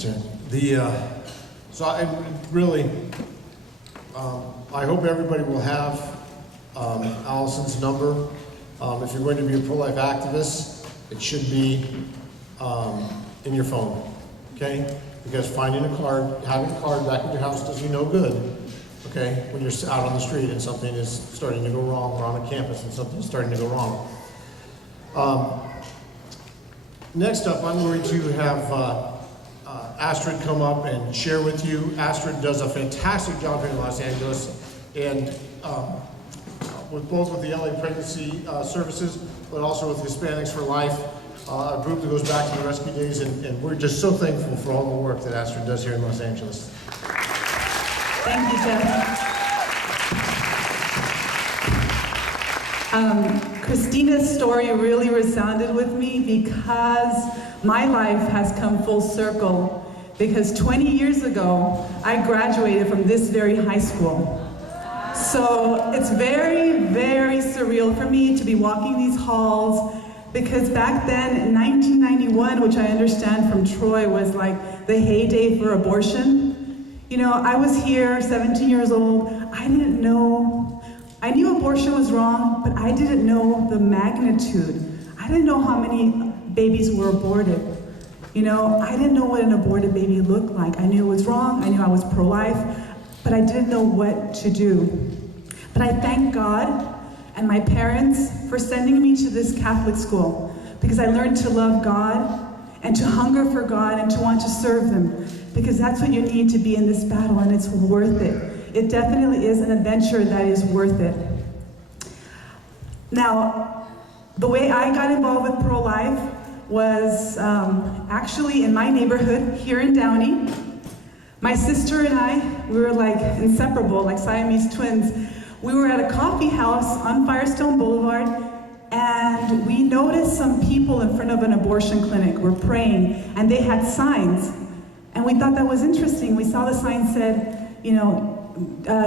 So I really, I hope everybody will have Allison's number. If you're going to be a pro-life activist, it should be in your phone, okay? Because finding a card, having a card back at your house does you no good, okay? When you're out on the street and something is starting to go wrong, or on a campus and something is starting to go wrong. Next up, I'm going to have Astrid come up and share with you. Astrid does a fantastic job here in Los Angeles, and with the LA Pregnancy Services, but also with Hispanics for Life, a group that goes back to the rescue days, and we're just so thankful for all the work that Astrid does here in Los Angeles. Thank you, Jeff. Christina's story really resounded with me because my life has come full circle. Because 20 years ago, I graduated from this very high school. So it's very, very surreal for me to be walking these halls, because back then in 1991, which I understand from Troy was like the heyday for abortion. You know, I was here, 17 years old. I didn't know, I knew abortion was wrong, but I didn't know the magnitude. I didn't know how many babies were aborted. You know, I didn't know what an aborted baby looked like. I knew it was wrong, I knew I was pro-life, but I didn't know what to do. But I thank God and my parents for sending me to this Catholic school, because I learned to love God and to hunger for God and to want to serve them, because that's what you need to be in this battle, and it's worth it. It definitely is an adventure that is worth it. Now, the way I got involved with pro-life was actually in my neighborhood here in Downey. My sister and I, we were like inseparable, like Siamese twins. We were at a coffee house on Firestone Boulevard, and we noticed some people in front of an abortion clinic were praying, and they had signs. And we thought that was interesting. We saw the sign said, you know,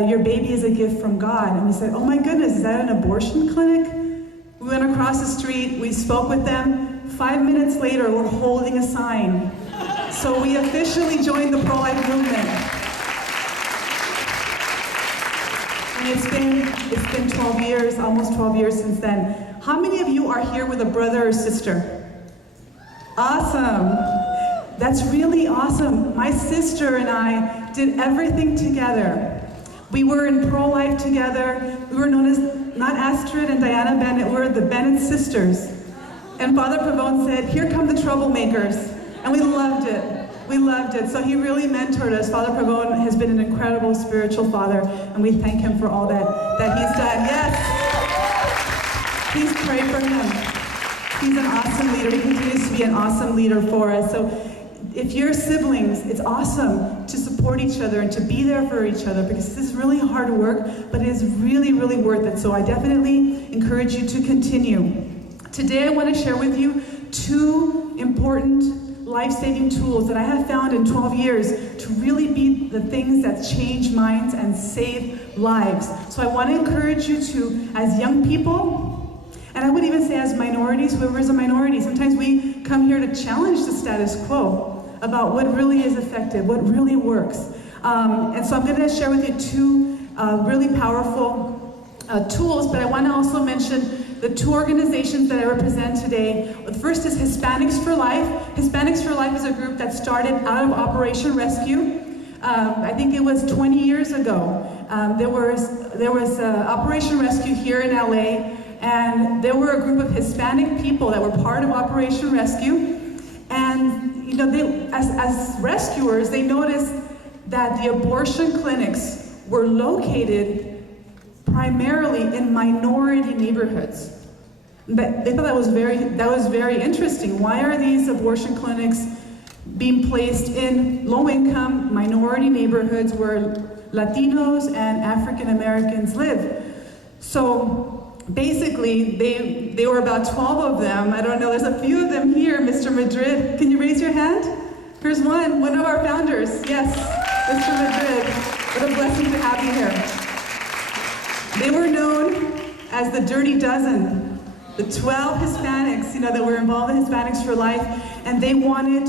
your baby is a gift from God. And we said, oh my goodness, is that an abortion clinic? We went across the street, we spoke with them. 5 minutes later, we're holding a sign. So we officially joined the pro-life movement. And it's been 12 years, almost 12 years since then. How many of you are here with a brother or sister? Awesome. That's really awesome. My sister and I did everything together. We were in pro-life together. We were known as, not Astrid and Diana Bennett, we were the Bennett sisters. And Father Pavone said, here come the troublemakers. And we loved it. We loved it. So he really mentored us. Father Pavone has been an incredible spiritual father, and we thank him for all that he's done. Yes! Please pray for him. He's an awesome leader. He continues to be an awesome leader for us. So if you're siblings, it's awesome to support each other and to be there for each other, because this is really hard work, but it is really, really worth it. So I definitely encourage you to continue. Today I want to share with you 2 important life-saving tools that I have found in 12 years to really be the things that change minds and save lives. So I want to encourage you to, as young people, and I would even say as minorities, whoever is a minority, sometimes we come here to challenge the status quo about what really is effective, what really works. And so I'm going to share with you 2 really powerful tools, but I want to also mention the 2 organizations that I represent today. The first is Hispanics for Life. Hispanics for Life is a group that started out of Operation Rescue. I think it was 20 years ago. There was Operation Rescue here in LA, and there were a group of Hispanic people that were part of Operation Rescue. And you know, as rescuers, they noticed that the abortion clinics were located primarily in minority neighborhoods. But they thought that was very interesting. Why are these abortion clinics being placed in low-income minority neighborhoods where Latinos and African Americans live? So basically, they were about 12 of them. I don't know, there's a few of them here. Mr. Madrid, can you raise your hand? Here's one of our founders. Yes, Mr. Madrid. What a blessing to have you here. They were known as the Dirty Dozen, the 12 Hispanics, that were involved in Hispanics for Life, and they wanted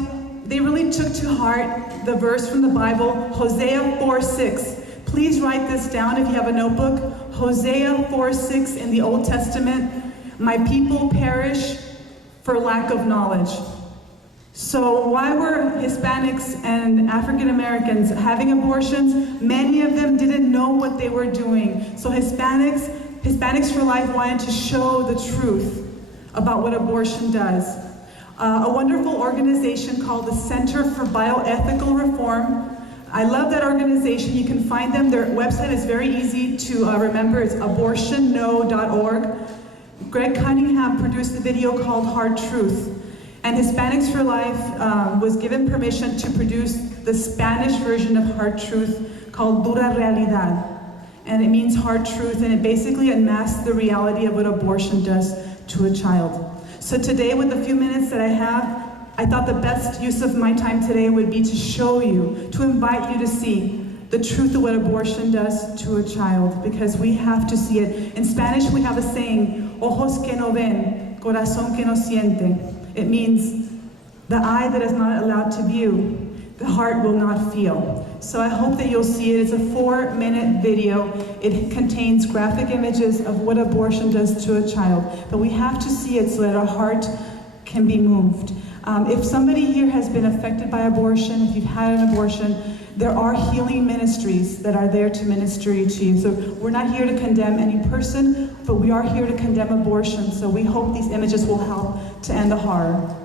they really took to heart the verse from the Bible, Hosea 4:6. Please write this down if you have a notebook. Hosea 4:6 in the Old Testament. My people perish for lack of knowledge. So why were Hispanics and African Americans having abortions? Many of them didn't know what they were doing. So Hispanics for Life wanted to show the truth about what abortion does. A wonderful organization called the Center for Bioethical Reform. I love that organization. You can find them. Their website is very easy to remember. It's abortionno.org. Greg Cunningham produced a video called Hard Truth. And Hispanics for Life was given permission to produce the Spanish version of Hard Truth called Dura Realidad. And it means hard truth, and it basically unmasks the reality of what abortion does to a child. So today, with the few minutes that I have, I thought the best use of my time today would be to show you, to invite you to see the truth of what abortion does to a child, because we have to see it. In Spanish, we have a saying, ojos que no ven, corazón que no siente. It means the eye that is not allowed to view, the heart will not feel. So I hope that you'll see it. It's a 4-minute video. It contains graphic images of what abortion does to a child. But we have to see it so that our heart can be moved. If somebody here has been affected by abortion, if you've had an abortion, there are healing ministries that are there to minister to you. So we're not here to condemn any person, but we are here to condemn abortion. So we hope these images will help to end the horror.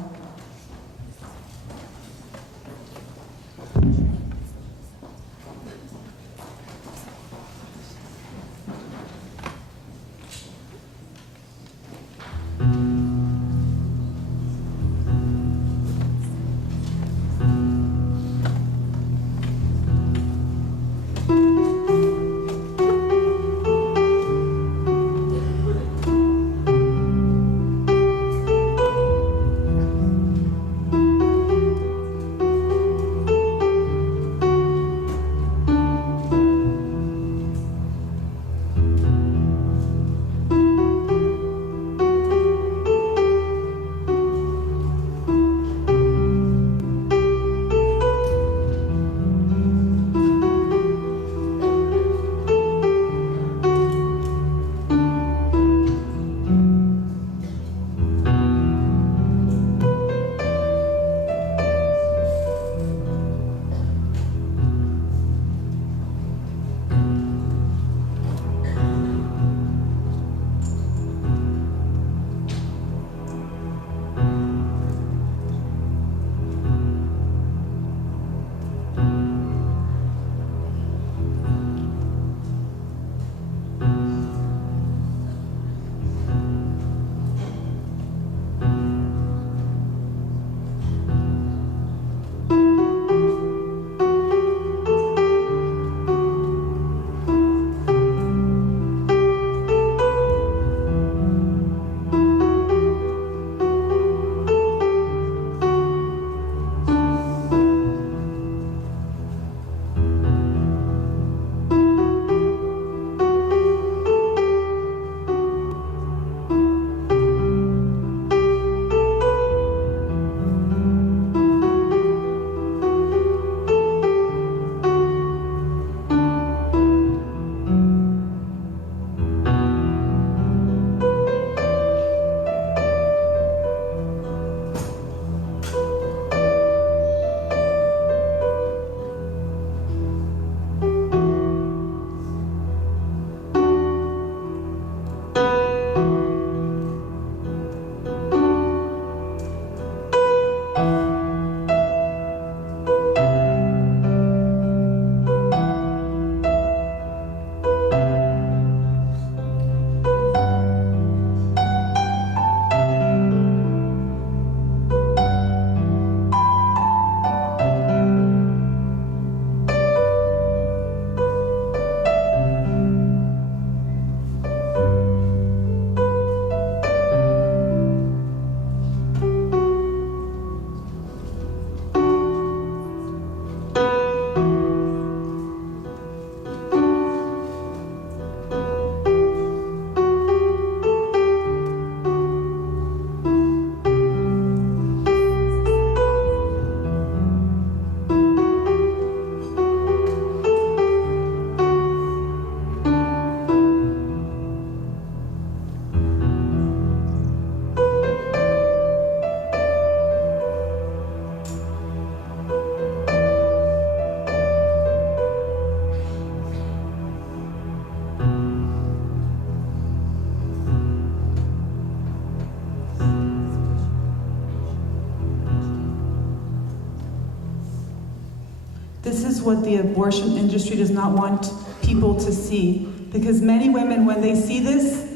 This is what the abortion industry does not want people to see. Because many women, when they see this,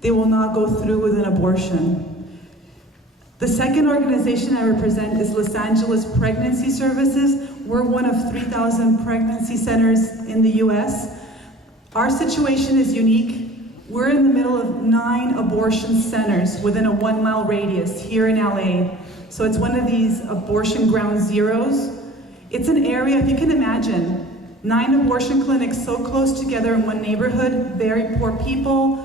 they will not go through with an abortion. The second organization I represent is Los Angeles Pregnancy Services. We're one of 3,000 pregnancy centers in the US. Our situation is unique. We're in the middle of 9 abortion centers within a 1-mile radius here in LA. So it's one of these abortion ground zeros. It's an area, if you can imagine, 9 abortion clinics so close together in one neighborhood, very poor people,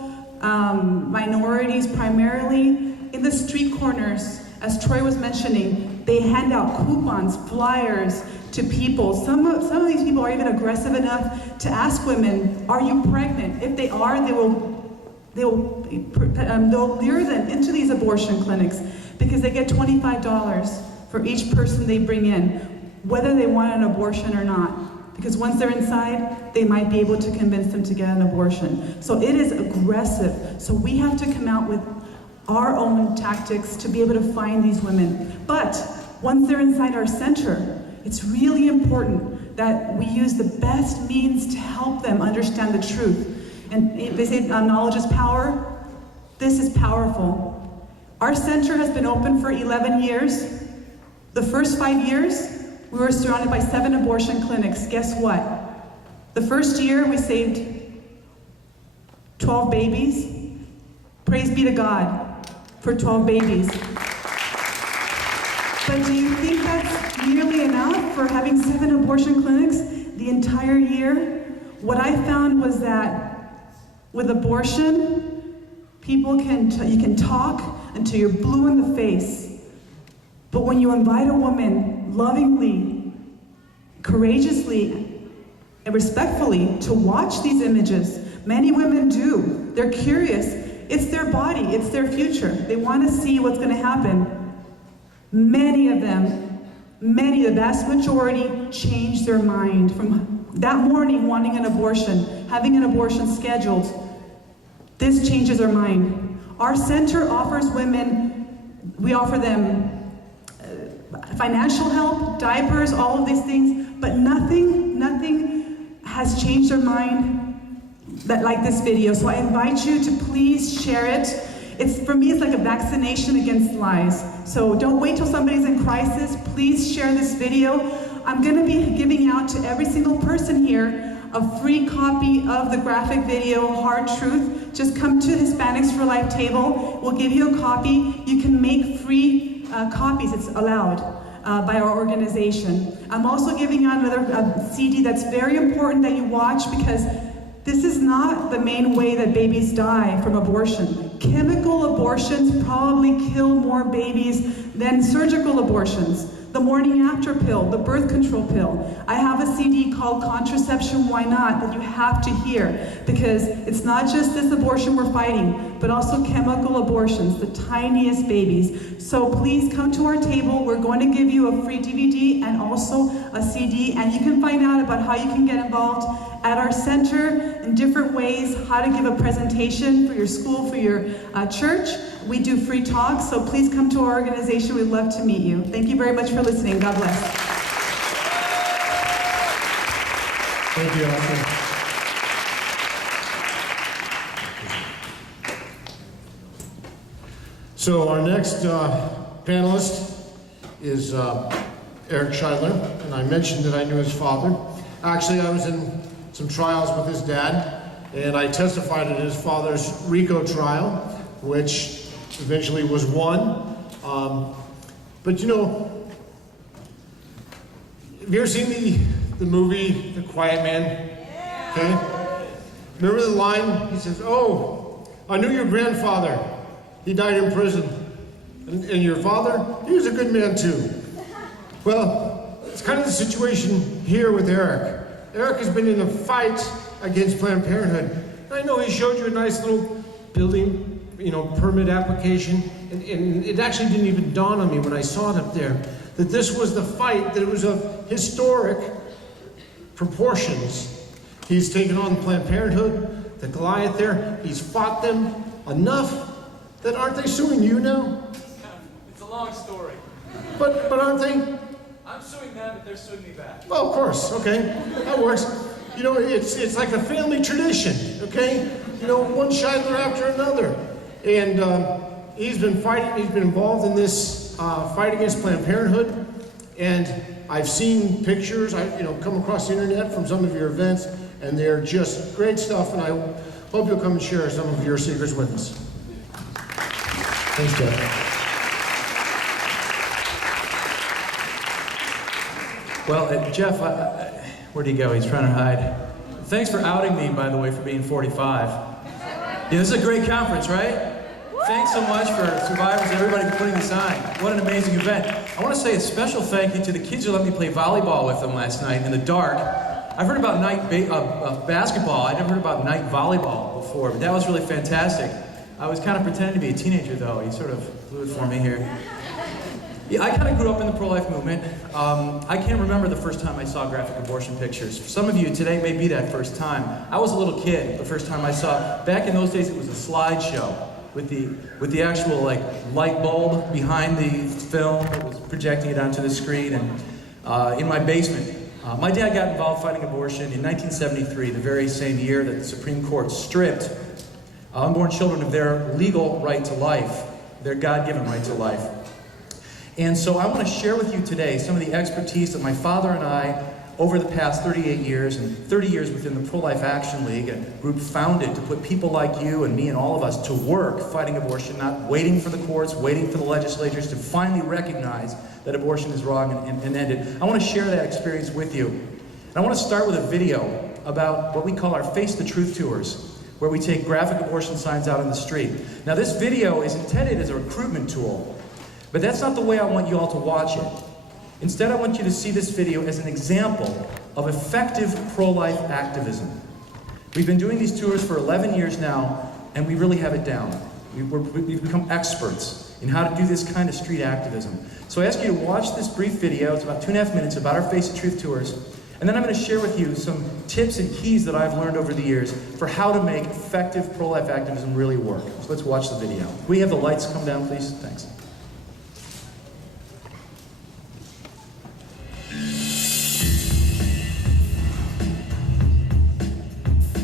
minorities primarily. In the street corners, as Troy was mentioning, they hand out coupons, flyers to people. Some of these people are even aggressive enough to ask women, are you pregnant? If they are, they'll lure them into these abortion clinics because they get $25 for each person they bring in, whether they want an abortion or not. Because once they're inside, they might be able to convince them to get an abortion. So it is aggressive. So we have to come out with our own tactics to be able to find these women. But once they're inside our center, it's really important that we use the best means to help them understand the truth. And they say knowledge is power. This is powerful. Our center has been open for 11 years. The first 5 years, we were surrounded by 7 abortion clinics. Guess what? The first year, we saved 12 babies. Praise be to God for 12 babies. But do you think that's nearly enough for having 7 abortion clinics the entire year? What I found was that with abortion, you can talk until you're blue in the face. But when you invite a woman lovingly, courageously, and respectfully to watch these images, many women do. They're curious. It's their body, it's their future. They want to see what's going to happen. Many of them, the vast majority, change their mind from that morning wanting an abortion, having an abortion scheduled. This changes their mind. Our center offers women, we offer them financial help, diapers, all of these things, but nothing has changed their mind like this video. So I invite you to please share it. For me, it's like a vaccination against lies. So don't wait till somebody's in crisis. Please share this video. I'm going to be giving out to every single person here a free copy of the graphic video, Hard Truth. Just come to Hispanics for Life table. We'll give you a copy. You can make free copies. It's allowed by our organization. I'm also giving out another CD that's very important that you watch because this is not the main way that babies die from abortion. Chemical abortions probably kill more babies than surgical abortions. The morning after pill, the birth control pill. I have a CD called Contraception Why Not that you have to hear because it's not just this abortion we're fighting, but also chemical abortions, the tiniest babies. So please come to our table. We're going to give you a free DVD and also a CD, and you can find out about how you can get involved at our center in different ways, how to give a presentation for your school, for your church. We do free talks, so please come to our organization. We'd love to meet you. Thank you very much for listening. God bless. Thank you, Alison. So our next panelist is Eric Scheidler, and I mentioned that I knew his father. Actually, I was in some trials with his dad, and I testified at his father's RICO trial, which eventually was won. But you know, have you ever seen the movie The Quiet Man? Okay? Remember the line? He says, "Oh, I knew your grandfather. He died in prison. And your father? He was a good man too." Well, it's kind of the situation here with Eric. Eric has been in a fight against Planned Parenthood. I know he showed you a nice little building, permit application, and it actually didn't even dawn on me when I saw it up there that this was the fight, that it was of historic proportions. He's taken on Planned Parenthood, the Goliath there. He's fought them enough that aren't they suing you now? It's a long story. But aren't they? I'm suing them, but they're suing me back. Well, of course, okay, that works. You know, it's like a family tradition, okay? You know, one Shiler after another. And he's been involved in this fight against Planned Parenthood. And I've seen pictures, come across the internet from some of your events, and they're just great stuff, and I hope you'll come and share some of your secrets with us. Thanks, Jeff. Well, Jeff, where'd he go? He's trying to hide. Thanks for outing me, by the way, for being 45. Yeah, this is a great conference, right? Thanks so much for Survivors, everybody for putting this on. What an amazing event. I want to say a special thank you to the kids who let me play volleyball with them last night in the dark. I've heard about night basketball. I never heard about night volleyball before, but that was really fantastic. I was kind of pretending to be a teenager, though. He sort of blew it for me here. Yeah, I kind of grew up in the pro-life movement. I can't remember the first time I saw graphic abortion pictures. For some of you, today may be that first time. I was a little kid the first time I saw. Back in those days, it was a slideshow with the actual light bulb behind the film that was projecting it onto the screen. And in my basement, my dad got involved fighting abortion in 1973, the very same year that the Supreme Court stripped unborn children of their legal right to life, their God-given right to life. And so I want to share with you today some of the expertise that my father and I, over the past 38 years and 30 years within the Pro-Life Action League, a group founded to put people like you and me and all of us to work fighting abortion, not waiting for the courts, waiting for the legislatures to finally recognize that abortion is wrong and end it. I want to share that experience with you. And I want to start with a video about what we call our Face the Truth tours, where we take graphic abortion signs out on the street. Now this video is intended as a recruitment tool, but that's not the way I want you all to watch it. Instead, I want you to see this video as an example of effective pro-life activism. We've been doing these tours for 11 years now, and we really have it down. We've become experts in how to do this kind of street activism. So I ask you to watch this brief video. It's about 2.5 minutes about our Face the Truth tours. And then I'm going to share with you some tips and keys that I've learned over the years for how to make effective pro-life activism really work. So let's watch the video. Can we have the lights come down, please? Thanks.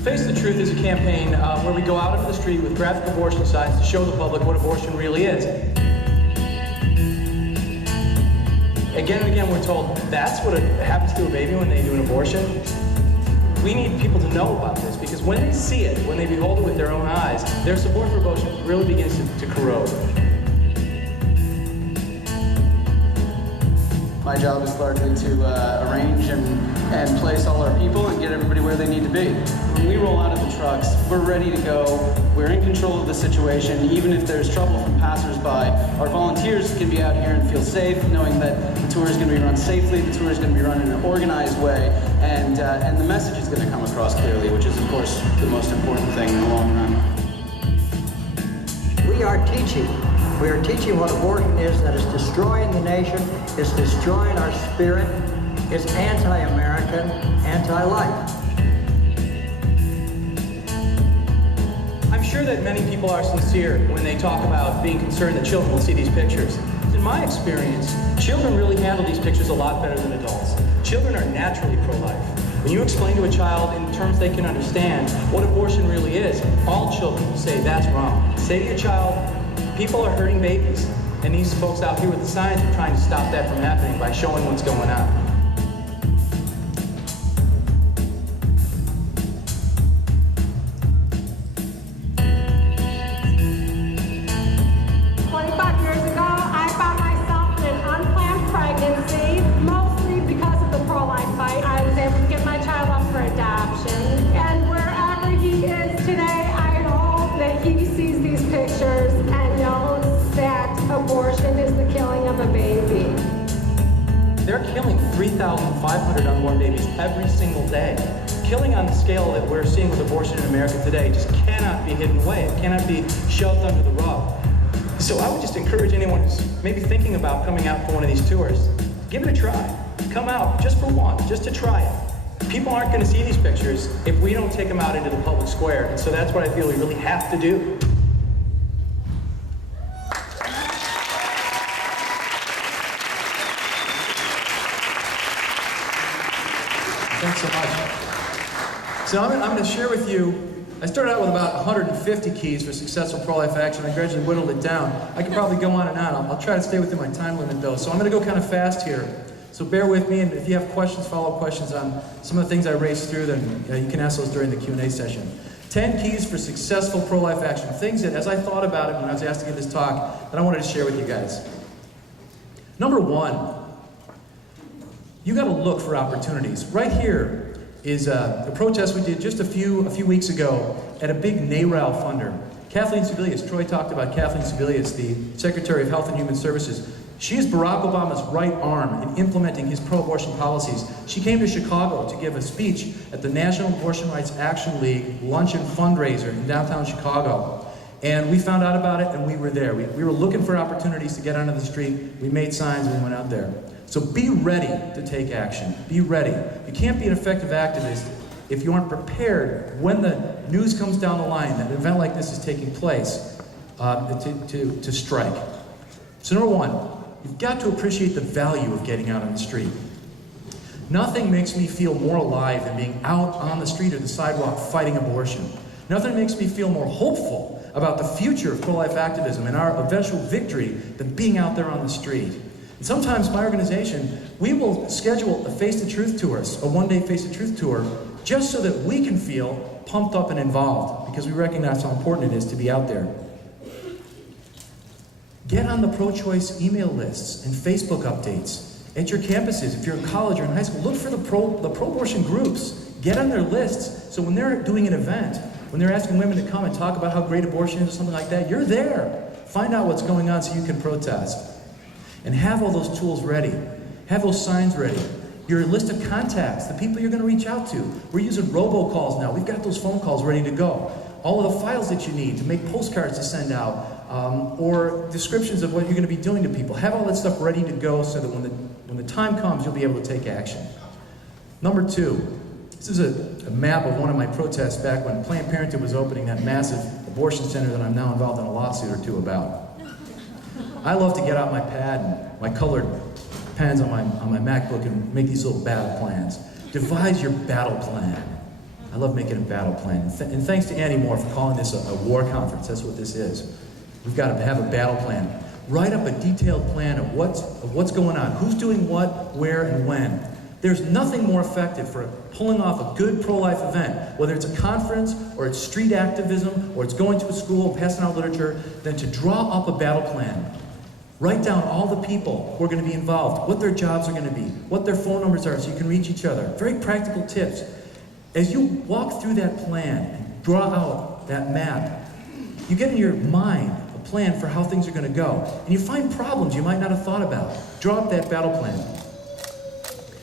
Face the Truth is a campaign where we go out into the street with graphic abortion signs to show the public what abortion really is. Again and again we're told that's what happens to a baby when they do an abortion. We need people to know about this because when they see it, when they behold it with their own eyes, their support for abortion really begins to corrode. My job is largely to arrange and place all our people and get everybody where they need to be. When we roll out of the trucks, we're ready to go. We're in control of the situation. Even if there's trouble from passersby, our volunteers can be out here and feel safe, knowing that the tour is going to be run safely, the tour is going to be run in an organized way, and the message is going to come across clearly, which is, of course, the most important thing in the long run. We are teaching. We are teaching what abortion is, that it's destroying the nation, it's destroying our spirit, it's anti-American, anti-life. I'm sure that many people are sincere when they talk about being concerned that children will see these pictures. In my experience, children really handle these pictures a lot better than adults. Children are naturally pro-life. When you explain to a child in terms they can understand what abortion really is, all children will say that's wrong. Say to your child, people are hurting babies, and these folks out here with the signs are trying to stop that from happening by showing what's going on. They're killing 3,500 unborn babies every single day. Killing on the scale that we're seeing with abortion in America today just cannot be hidden away. It cannot be shoved under the rug. So I would just encourage anyone who's maybe thinking about coming out for one of these tours, give it a try. Come out just for one, just to try it. People aren't going to see these pictures if we don't take them out into the public square. And so that's what I feel we really have to do. Thanks so much. So I'm going to share with you, I started out with about 150 keys for successful pro-life action. I gradually whittled it down. I could probably go on and on. I'll try to stay within my time limit though. So I'm going to go kind of fast here. So bear with me, and if you have questions, follow-up questions on some of the things I raced through, then you can ask those during the Q&A session. 10 keys for successful pro-life action. Things that, as I thought about it when I was asked to give this talk, that I wanted to share with you guys. Number one, you got to look for opportunities. Right here is a protest we did just a few weeks ago at a big NARAL funder. Kathleen Sebelius, Troy talked about Kathleen Sebelius, the Secretary of Health and Human Services. She is Barack Obama's right arm in implementing his pro-abortion policies. She came to Chicago to give a speech at the National Abortion Rights Action League luncheon fundraiser in downtown Chicago. And we found out about it and we were there. We were looking for opportunities to get onto the street. We made signs and we went out there. So be ready to take action. Be ready. You can't be an effective activist if you aren't prepared when the news comes down the line that an event like this is taking place to strike. So number one, you've got to appreciate the value of getting out on the street. Nothing makes me feel more alive than being out on the street or the sidewalk fighting abortion. Nothing makes me feel more hopeful about the future of pro-life activism and our eventual victory than being out there on the street. And sometimes my organization, we will schedule a Face the Truth tour, a one-day Face the Truth tour, just so that we can feel pumped up and involved, because we recognize how important it is to be out there. Get on the pro-choice email lists and Facebook updates. At your campuses, if you're in college or in high school, look for the pro-abortion groups. Get on their lists so when they're doing an event, when they're asking women to come and talk about how great abortion is or something like that, you're there. Find out what's going on so you can protest. And have all those tools ready. Have those signs ready. Your list of contacts, the people you're going to reach out to. We're using robocalls now. We've got those phone calls ready to go. All of the files that you need to make postcards to send out, or descriptions of what you're going to be doing to people. Have all that stuff ready to go so that when the time comes, you'll be able to take action. Number two, this is a map of one of my protests back when Planned Parenthood was opening that massive abortion center that I'm now involved in a lawsuit or two about. I love to get out my pad and my colored pens on my MacBook and make these little battle plans. Devise your battle plan. I love making a battle plan. And thanks to Andy Moore for calling this a war conference. That's what this is. We've got to have a battle plan. Write up a detailed plan of what's going on, who's doing what, where, and when. There's nothing more effective for pulling off a good pro-life event, whether it's a conference, or it's street activism, or it's going to a school and passing out literature, than to draw up a battle plan. Write down all the people who are going to be involved, what their jobs are going to be, what their phone numbers are so you can reach each other. Very practical tips. As you walk through that plan and draw out that map, you get in your mind a plan for how things are going to go. And you find problems you might not have thought about. Draw up that battle plan.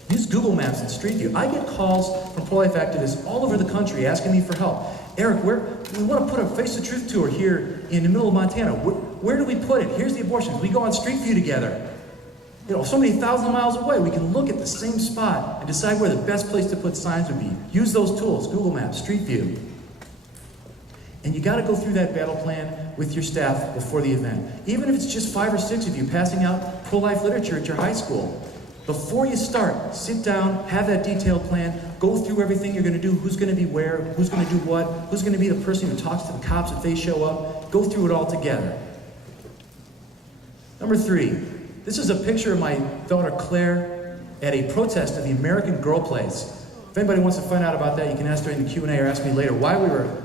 Use Google Maps and Street View. I get calls from pro-life activists all over the country asking me for help. Eric, we want to put a Face the Truth tour here in the middle of Montana. Where do we put it? Here's the abortions. We go on Street View together. You know, so many thousand miles away, we can look at the same spot and decide where the best place to put signs would be. Use those tools, Google Maps, Street View. And you got to go through that battle plan with your staff before the event. Even if it's just 5 or 6 of you passing out pro-life literature at your high school. Before you start, sit down, have that detailed plan, go through everything you're going to do, who's going to be where, who's going to do what, who's going to be the person who talks to the cops if they show up. Go through it all together. Number 3, this is a picture of my daughter Claire at a protest at the American Girl Place. If anybody wants to find out about that, you can ask during the Q&A or ask me later why we were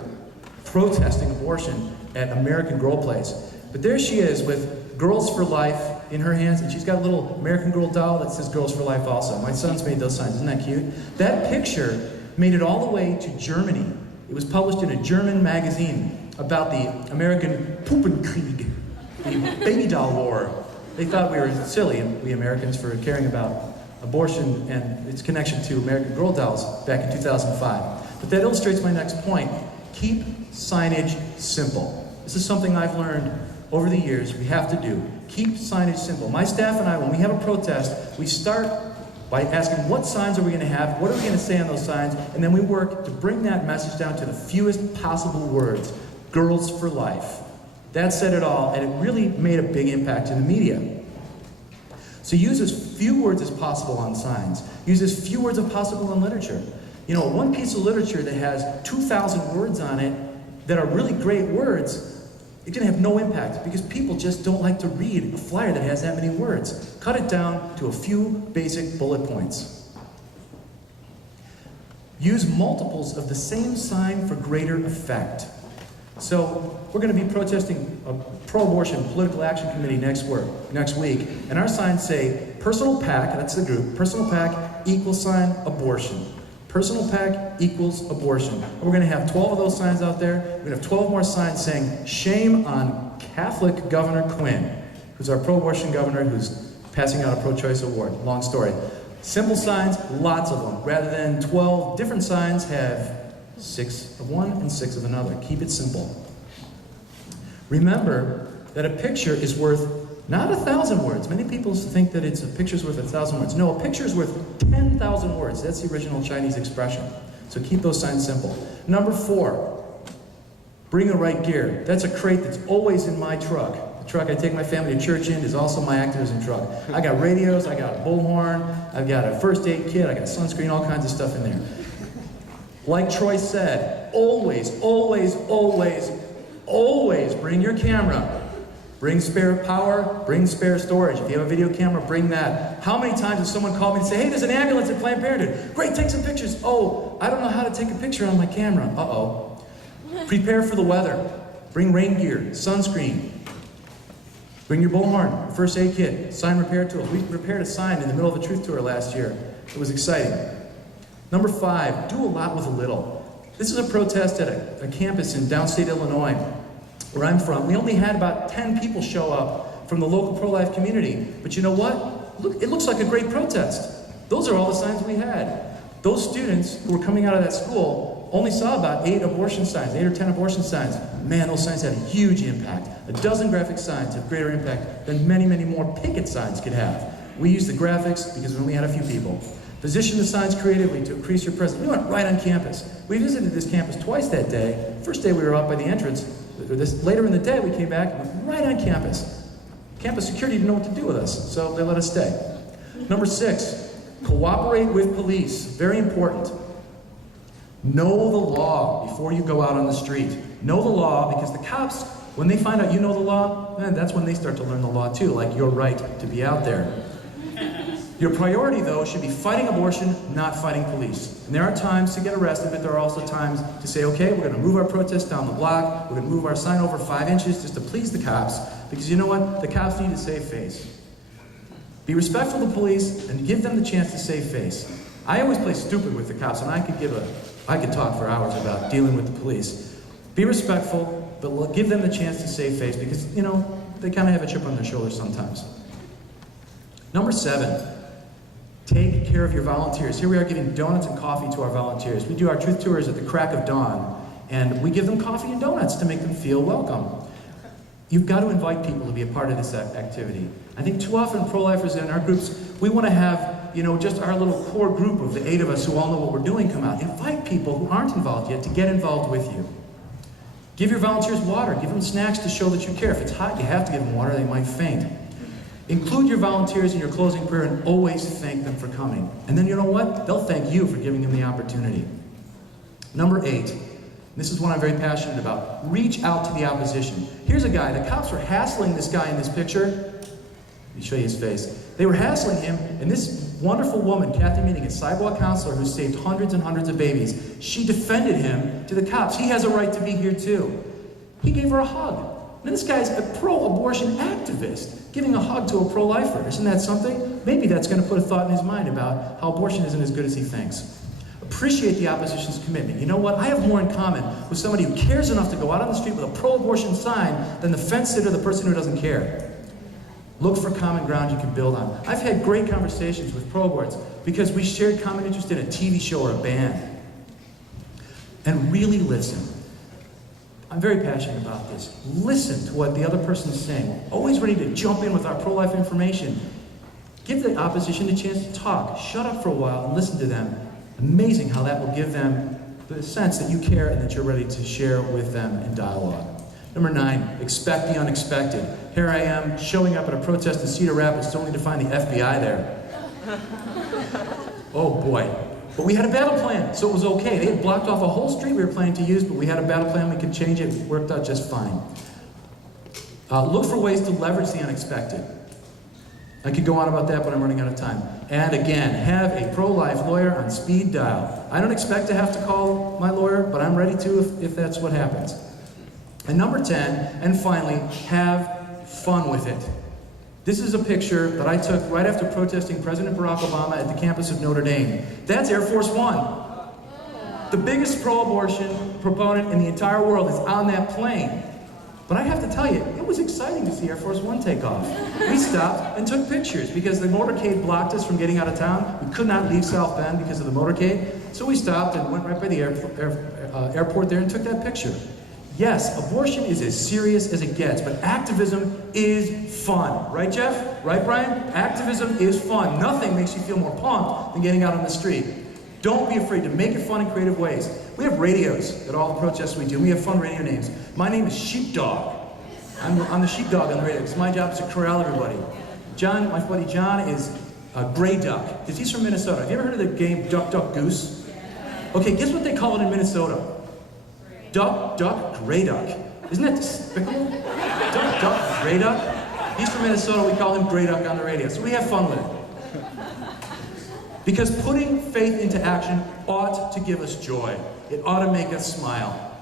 protesting abortion at American Girl Place. But there she is with Girls for Life in her hands, and she's got a little American Girl doll that says Girls for Life also. My son's made those signs. Isn't that cute? That picture made it all the way to Germany. It was published in a German magazine about the American Puppenkrieg, the baby doll war. They thought we were silly, we Americans, for caring about abortion and its connection to American Girl dolls back in 2005. But that illustrates my next point. Keep signage simple. This is something I've learned over the years we have to do. Keep signage simple. My staff and I, when we have a protest, we start by asking what signs are we going to have, what are we going to say on those signs, and then we work to bring that message down to the fewest possible words. Girls for Life. That said it all, and it really made a big impact in the media. So use as few words as possible on signs. Use as few words as possible in literature. You know, one piece of literature that has 2,000 words on it that are really great words, it's going to have no impact because people just don't like to read a flyer that has that many words. Cut it down to a few basic bullet points. Use multiples of the same sign for greater effect. So we're going to be protesting a pro-abortion political action committee next week, and our signs say personal PAC, that's the group, personal PAC = abortion. Personal PAC = abortion. And we're going to have 12 of those signs out there. We're going to have 12 more signs saying, shame on Catholic Governor Quinn, who's our pro-abortion governor who's passing out a pro-choice award. Long story. Simple signs, lots of them. Rather than 12 different signs, have 6 of one and 6 of another. Keep it simple. Remember that a picture is worth not 1,000 words. Many people think that a picture's worth 1,000 words. No, a picture is worth 10,000 words. That's the original Chinese expression. So keep those signs simple. Number 4, bring the right gear. That's a crate that's always in my truck. The truck I take my family to church in is also my activism truck. I got radios, I got a bullhorn, I've got a first aid kit, I got sunscreen, all kinds of stuff in there. Like Troy said, always, always, always, always bring your camera. Bring spare power, bring spare storage. If you have a video camera, bring that. How many times has someone called me and say, hey, there's an ambulance at Planned Parenthood. Great, take some pictures. Oh, I don't know how to take a picture on my camera. Uh-oh. Prepare for the weather. Bring rain gear, sunscreen. Bring your bullhorn, first aid kit, sign repair tools. We repaired a sign in the middle of a truth tour last year. It was exciting. Number 5, do a lot with a little. This is a protest at a campus in downstate Illinois, where I'm from. We only had about 10 people show up from the local pro-life community. But you know what? Look, it looks like a great protest. Those are all the signs we had. Those students who were coming out of that school only saw about 8 abortion signs, 8 or 10 abortion signs. Man, those signs had a huge impact. A dozen graphic signs have greater impact than many, many more picket signs could have. We used the graphics because we only had a few people. Position the signs creatively to increase your presence. We went right on campus. We visited this campus twice that day. First day we were out by the entrance. Later in the day we came back and went right on campus. Campus security didn't know what to do with us, so they let us stay. Number 6, cooperate with police. Very important. Know the law before you go out on the street. Know the law because the cops, when they find out you know the law, that's when they start to learn the law too, like your right to be out there. Your priority, though, should be fighting abortion, not fighting police. And there are times to get arrested, but there are also times to say, okay, we're going to move our protest down the block, we're going to move our sign over 5 inches just to please the cops, because you know what? The cops need to save face. Be respectful of police and give them the chance to save face. I always play stupid with the cops, and I could talk for hours about dealing with the police. Be respectful, but give them the chance to save face, because, you know, they kind of have a chip on their shoulder sometimes. Number 7. Take care of your volunteers. Here we are giving donuts and coffee to our volunteers. We do our truth tours at the crack of dawn, and we give them coffee and donuts to make them feel welcome. You've got to invite people to be a part of this activity. I think too often pro-lifers in our groups, we want to have, you know, just our little core group of the 8 of us who all know what we're doing come out. Invite people who aren't involved yet to get involved with you. Give your volunteers water. Give them snacks to show that you care. If it's hot, you have to give them water. They might faint. Include your volunteers in your closing prayer and always thank them for coming. And then you know what? They'll thank you for giving them the opportunity. Number 8. This is what I'm very passionate about. Reach out to the opposition. Here's a guy. The cops were hassling this guy in this picture. Let me show you his face. They were hassling him, and this wonderful woman, Kathy Meaning, a sidewalk counselor who saved hundreds and hundreds of babies, she defended him to the cops. He has a right to be here too. He gave her a hug. And this guy's a pro-abortion activist, giving a hug to a pro-lifer. Isn't that something? Maybe that's going to put a thought in his mind about how abortion isn't as good as he thinks. Appreciate the opposition's commitment. You know what? I have more in common with somebody who cares enough to go out on the street with a pro-abortion sign than the fence sitter, the person who doesn't care. Look for common ground you can build on. I've had great conversations with pro-aborts because we shared common interest in a TV show or a band. And really listen. I'm very passionate about this. Listen to what the other person is saying. Always ready to jump in with our pro-life information. Give the opposition a chance to talk. Shut up for a while and listen to them. Amazing how that will give them the sense that you care and that you're ready to share with them in dialogue. Number 9, expect the unexpected. Here I am showing up at a protest in Cedar Rapids only to find the FBI there. Oh boy. But we had a battle plan, so it was okay. They had blocked off a whole street we were planning to use, but we had a battle plan, we could change it, it worked out just fine. Look for ways to leverage the unexpected. I could go on about that, but I'm running out of time. And again, have a pro-life lawyer on speed dial. I don't expect to have to call my lawyer, but I'm ready to if that's what happens. And number 10, and finally, have fun with it. This is a picture that I took right after protesting President Barack Obama at the campus of Notre Dame. That's Air Force One. The biggest pro-abortion proponent in the entire world is on that plane. But I have to tell you, it was exciting to see Air Force One take off. We stopped and took pictures because the motorcade blocked us from getting out of town. We could not leave South Bend because of the motorcade. So we stopped and went right by the airport there and took that picture. Yes, abortion is as serious as it gets, but activism is fun. Right, Jeff? Right, Brian? Activism is fun. Nothing makes you feel more pumped than getting out on the street. Don't be afraid to make it fun in creative ways. We have radios at all the protests we do. We have fun radio names. My name is Sheepdog. I'm the sheepdog on the radio because my job is to corral everybody. John, my buddy John, is a gray duck because he's from Minnesota. Have you ever heard of the game Duck, Duck, Goose? Okay, guess what they call it in Minnesota? Duck, duck, gray duck. Isn't that despicable? Duck, duck, gray duck. He's from Minnesota. We call him Gray Duck on the radio. So we have fun with it. Because putting faith into action ought to give us joy. It ought to make us smile.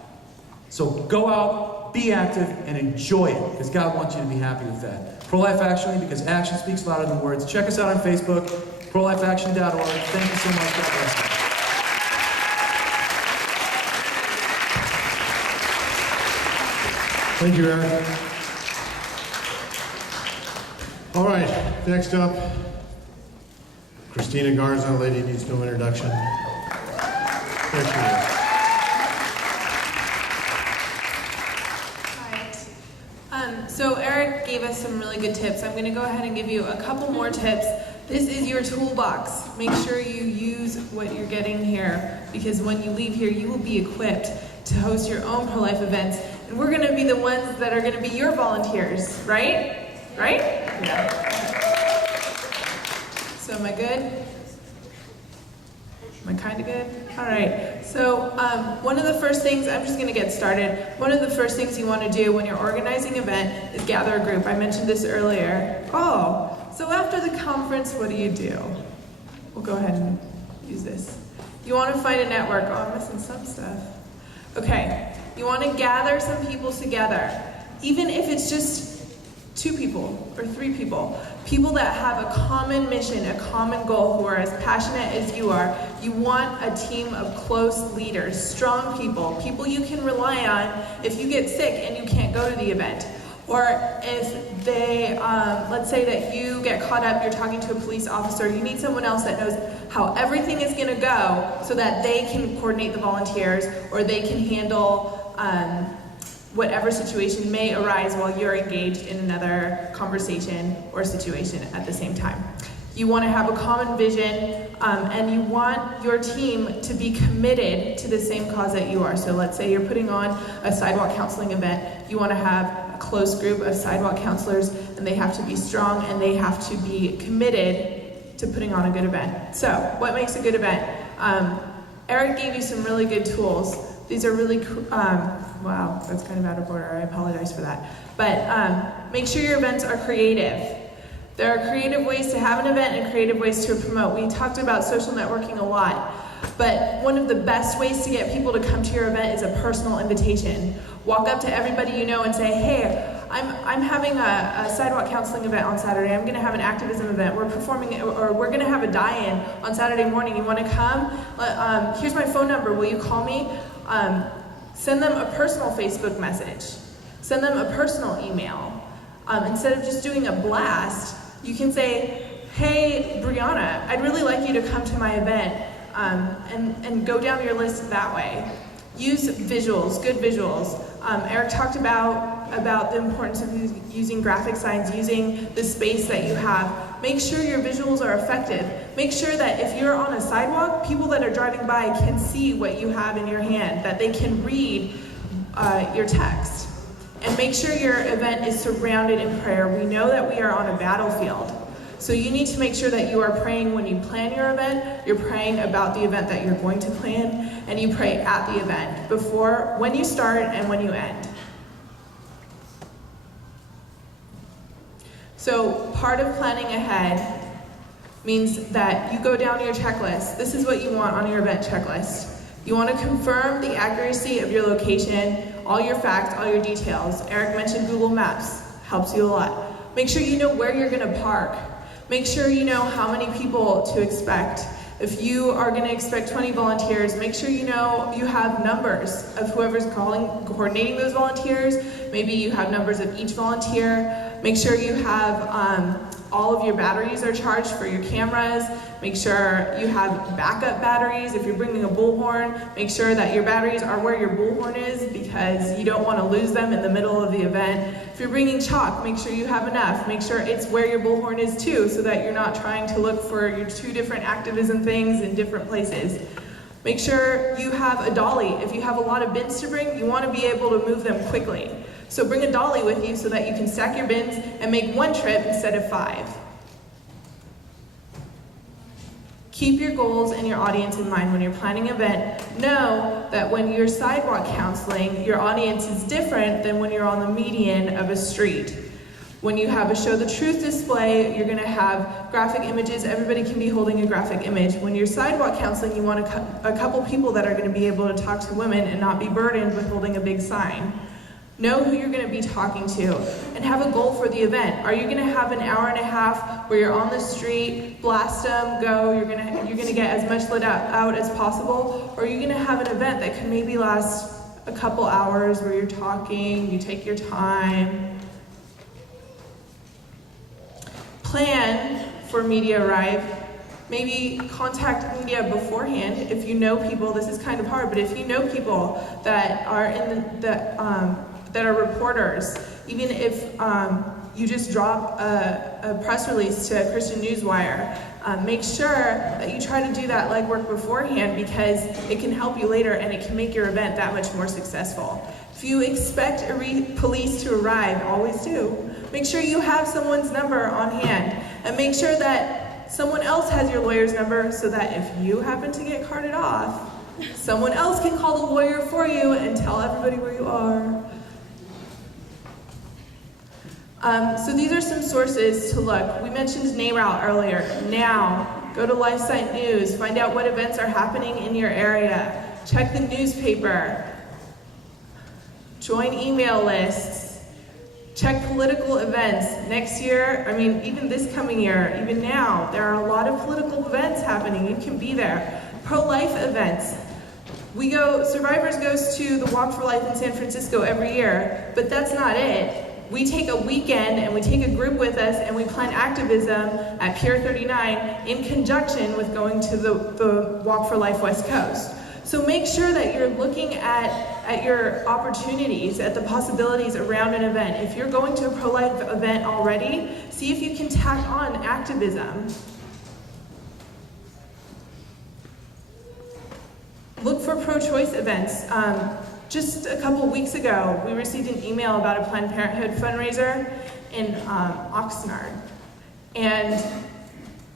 So go out, be active, and enjoy it, because God wants you to be happy with that. Pro-Life Action, because action speaks louder than words. Check us out on Facebook, prolifeaction.org. Thank you so much. God bless you. Thank you, Eric. All right, next up, Christina Garza, lady needs no introduction. There she is. So Eric gave us some really good tips. I'm going to go ahead and give you a couple more tips. This is your toolbox. Make sure you use what you're getting here, because when you leave here, you will be equipped to host your own pro-life events, and we're going to be the ones that are going to be your volunteers, right? Right? Yeah. So am I good? Am I kind of good? All right. So one of the first things, I'm just going to get started. One of the first things you want to do when you're organizing an event is gather a group. I mentioned this earlier. Oh, so after the conference, what do? We'll go ahead and use this. You want to find a network. Oh, I'm missing some stuff. Okay. You want to gather some people together, even if it's just 2 people or 3 people. People that have a common mission, a common goal, who are as passionate as you are. You want a team of close leaders, strong people, people you can rely on if you get sick and you can't go to the event. Or if they, let's say that you get caught up, you're talking to a police officer, you need someone else that knows how everything is gonna go so that they can coordinate the volunteers, or they can handle whatever situation may arise while you're engaged in another conversation or situation at the same time. You want to have a common vision, and you want your team to be committed to the same cause that you are. So let's say you're putting on a sidewalk counseling event. You want to have a close group of sidewalk counselors, and they have to be strong, and they have to be committed to putting on a good event. So what makes a good event? Eric gave you some really good tools. These are really, wow, that's kind of out of order. I apologize for that. But make sure your events are creative. There are creative ways to have an event and creative ways to promote. We talked about social networking a lot, but one of the best ways to get people to come to your event is a personal invitation. Walk up to everybody you know and say, hey, I'm having a sidewalk counseling event on Saturday. I'm gonna have an activism event. We're performing, or we're gonna have a die-in on Saturday morning. You wanna come? Here's my phone number. Will you call me? Send them a personal Facebook message. Send them a personal email. Instead of just doing a blast, you can say, hey, Brianna, I'd really like you to come to my event, and go down your list that way. Use visuals, good visuals. Eric talked about the importance of using graphic signs, using the space that you have. Make sure your visuals are effective. Make sure that if you're on a sidewalk, people that are driving by can see what you have in your hand, that they can read your text. And make sure your event is surrounded in prayer. We know that we are on a battlefield. So you need to make sure that you are praying when you plan your event, you're praying about the event that you're going to plan, and you pray at the event, before, when you start and when you end. So part of planning ahead means that you go down your checklist. This is what you want on your event checklist. You want to confirm the accuracy of your location, all your facts, all your details. Eric mentioned Google Maps, helps you a lot. Make sure you know where you're going to park. Make sure you know how many people to expect. If you are going to expect 20 volunteers, make sure you know you have numbers of whoever's coordinating those volunteers. Maybe you have numbers of each volunteer. Make sure you have all of your batteries are charged for your cameras. Make sure you have backup batteries. If you're bringing a bullhorn, make sure that your batteries are where your bullhorn is, because you don't want to lose them in the middle of the event. If you're bringing chalk, make sure you have enough. Make sure it's where your bullhorn is too, so that you're not trying to look for your 2 different activism things in different places. Make sure you have a dolly. If you have a lot of bins to bring, you want to be able to move them quickly. So bring a dolly with you so that you can stack your bins and make 1 trip instead of 5. Keep your goals and your audience in mind when you're planning an event. Know that when you're sidewalk counseling, your audience is different than when you're on the median of a street. When you have a Show the Truth display, you're going to have graphic images. Everybody can be holding a graphic image. When you're sidewalk counseling, you want a couple people that are going to be able to talk to women and not be burdened with holding a big sign. Know who you're going to be talking to, and have a goal for the event. Are you going to have an hour and a half where you're on the street, blast them, go, you're going to get as much lit out as possible? Or are you going to have an event that can maybe last a couple hours where you're talking, you take your time? Plan for media arrive. Maybe contact media beforehand if you know people. This is kind of hard, but if you know people that are in that are reporters, even if you just drop a press release to Christian Newswire, make sure that you try to do that legwork beforehand, because it can help you later and it can make your event that much more successful. If you expect police to arrive, always do. Make sure you have someone's number on hand, and make sure that someone else has your lawyer's number, so that if you happen to get carted off, someone else can call the lawyer for you and tell everybody where you are. So these are some sources to look. We mentioned NARAL earlier. Now, go to LifeSite News, find out what events are happening in your area. Check the newspaper. Join email lists. Check political events. Next year, even this coming year, even now, there are a lot of political events happening. You can be there. Pro-life events. Survivors goes to the Walk for Life in San Francisco every year, but that's not it. We take a weekend and we take a group with us and we plan activism at Pier 39 in conjunction with going to the Walk for Life West Coast. So make sure that you're looking at your opportunities, at the possibilities around an event. If you're going to a pro-life event already, see if you can tack on activism. Look for pro-choice events. Just a couple weeks ago, we received an email about a Planned Parenthood fundraiser in Oxnard. And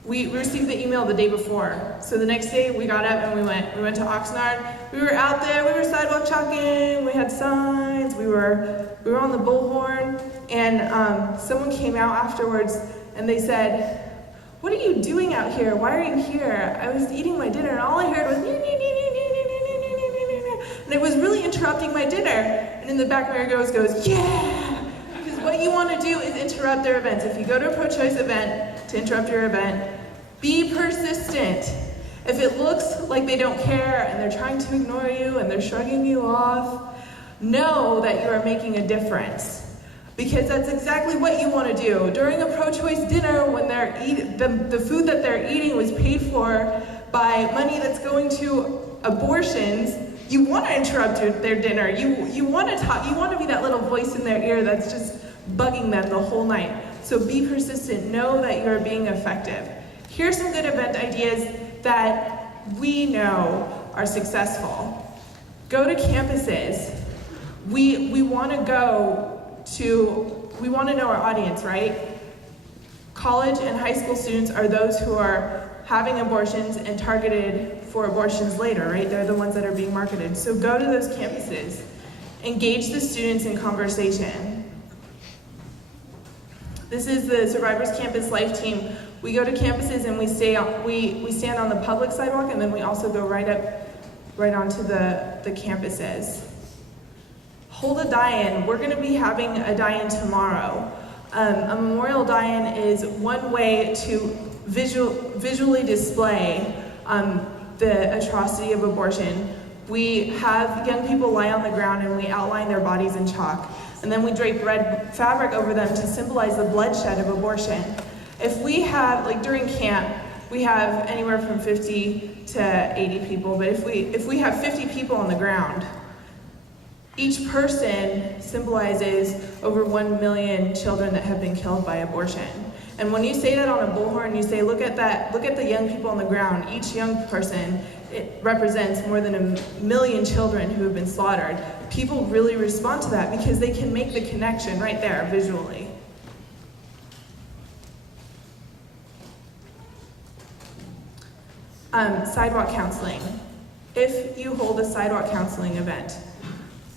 we received the email the day before. So the next day we got up and we went to Oxnard. We were out there, we were sidewalk chalking, we had signs, we were on the bullhorn, and someone came out afterwards and they said, "What are you doing out here? Why are you here?" I was eating my dinner and all I heard was and it was really interrupting my dinner. And in the back, Mary goes, "Yeah!" Because what you want to do is interrupt their events. If you go to a pro-choice event to interrupt your event, be persistent. If it looks like they don't care and they're trying to ignore you and they're shrugging you off, know that you are making a difference. Because that's exactly what you want to do. During a pro-choice dinner, when they're the food that they're eating was paid for by money that's going to abortions, you want to interrupt their dinner. You want to talk. You want to be that little voice in their ear that's just bugging them the whole night. So be persistent. Know that you're being effective. Here's some good event ideas that we know are successful. Go to campuses. We want to know our audience, right? College and high school students are those who are having abortions and targeted for abortions later, right? They're the ones that are being marketed. So go to those campuses, engage the students in conversation. This is the Survivors Campus Life team. We go to campuses and we stand on the public sidewalk, and then we also go right onto the campuses. Hold a die-in. We're going to be having a die-in tomorrow. A memorial die-in is one way to visually display the atrocity of abortion. We have young people lie on the ground and we outline their bodies in chalk. And then we drape red fabric over them to symbolize the bloodshed of abortion. If we have, like during camp, we have anywhere from 50 to 80 people, but if we have 50 people on the ground, each person symbolizes over 1 million children that have been killed by abortion. And when you say that on a bullhorn, you say, look at the young people on the ground. Each young person, it represents more than 1 million children who have been slaughtered. People really respond to that because they can make the connection right there visually. Sidewalk counseling. If you hold a sidewalk counseling event,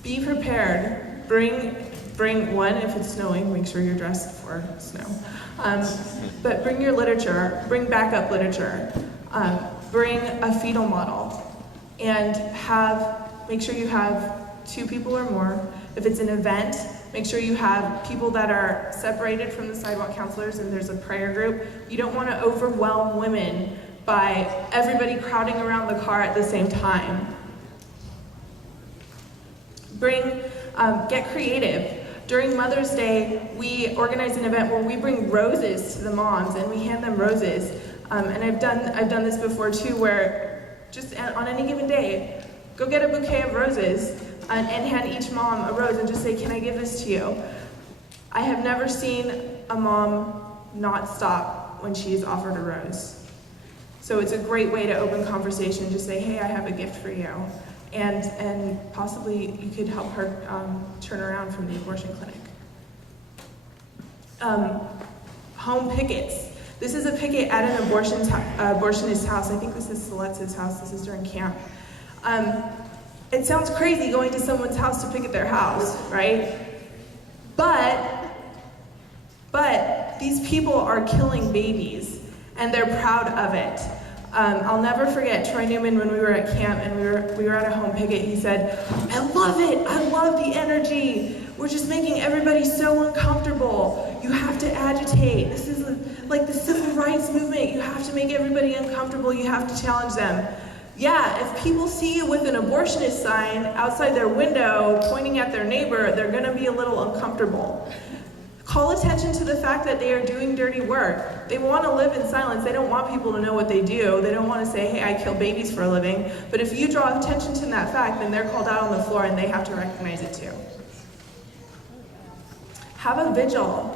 be prepared. Bring one, if it's snowing, make sure you're dressed for snow. But bring your literature, bring backup literature, bring a fetal model, and make sure you have 2 people or more. If it's an event, make sure you have people that are separated from the sidewalk counselors and there's a prayer group. You don't want to overwhelm women by everybody crowding around the car at the same time. Get creative. During Mother's Day, we organize an event where we bring roses to the moms and we hand them roses. And I've done this before too, where just on any given day, go get a bouquet of roses and hand each mom a rose and just say, "Can I give this to you?" I have never seen a mom not stop when she's offered a rose. So it's a great way to open conversation. Just say, "Hey, I have a gift for you." And possibly you could help her turn around from the abortion clinic. Home pickets. This is a picket at an abortionist's house. I think this is Celeste's house. This is during camp. It sounds crazy going to someone's house to picket their house, right? But these people are killing babies, and they're proud of it. I'll never forget Troy Newman when we were at camp and we were at a home picket. He said, "I love it. I love the energy. We're just making everybody so uncomfortable. You have to agitate. This is like the civil rights movement. You have to make everybody uncomfortable. You have to challenge them." Yeah, if people see you with an abortionist sign outside their window pointing at their neighbor, they're going to be a little uncomfortable. Call attention to the fact that they are doing dirty work. They want to live in silence. They don't want people to know what they do. They don't want to say, "Hey, I kill babies for a living." But if you draw attention to that fact, then they're called out on the floor and they have to recognize it too. Have a vigil.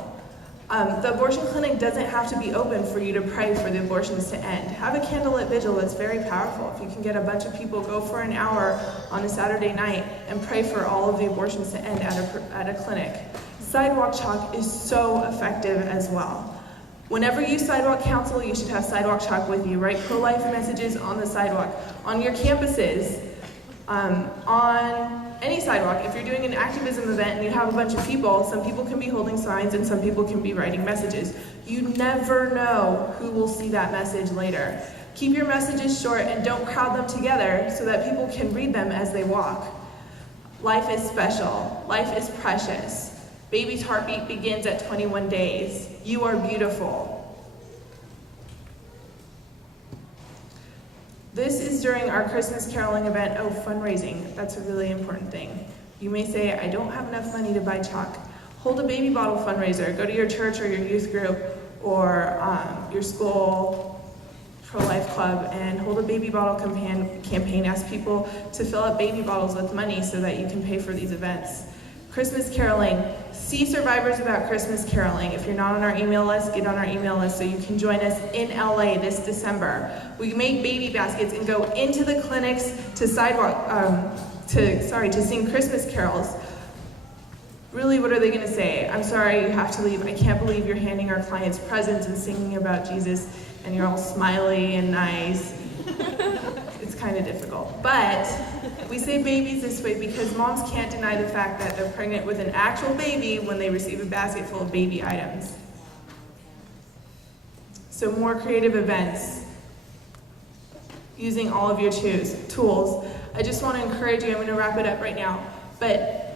The abortion clinic doesn't have to be open for you to pray for the abortions to end. Have a candlelit vigil. That's very powerful. If you can get a bunch of people, go for an hour on a Saturday night and pray for all of the abortions to end at a clinic. Sidewalk chalk is so effective as well. Whenever you sidewalk counsel, you should have sidewalk chalk with you. Write pro-life messages on the sidewalk, on your campuses, on any sidewalk. If you're doing an activism event and you have a bunch of people, some people can be holding signs and some people can be writing messages. You never know who will see that message later. Keep your messages short and don't crowd them together so that people can read them as they walk. Life is special. Life is precious. Baby's heartbeat begins at 21 days. You are beautiful. This is during our Christmas caroling event. Oh, fundraising. That's a really important thing. You may say, "I don't have enough money to buy chalk." Hold a baby bottle fundraiser. Go to your church or your youth group or your school pro-life club and hold a baby bottle campaign. Ask people to fill up baby bottles with money so that you can pay for these events. Christmas caroling. See Survivors about Christmas caroling. If you're not on our email list, get on our email list so you can join us in LA this December. We make baby baskets and go into the clinics to sing Christmas carols. Really, what are they going to say? I'm sorry, you have to leave. I can't believe you're handing our clients presents and singing about Jesus, and you're all smiley and nice. It's kind of difficult. But we say babies this way because moms can't deny the fact that they're pregnant with an actual baby when they receive a basket full of baby items. So more creative events, using all of your tools. I just want to encourage you, I'm going to wrap it up right now, but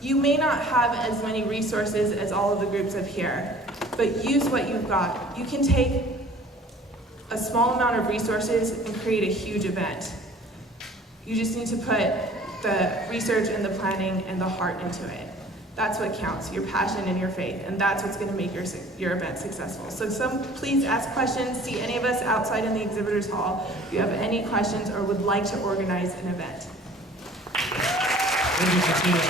you may not have as many resources as all of the groups up here, but use what you've got. You can take a small amount of resources and create a huge event. You just need to put the research and the planning and the heart into it. That's what counts, your passion and your faith, and that's what's going to make your event successful. So please ask questions. See any of us outside in the exhibitors hall if you have any questions or would like to organize an event. Thank you, Christina.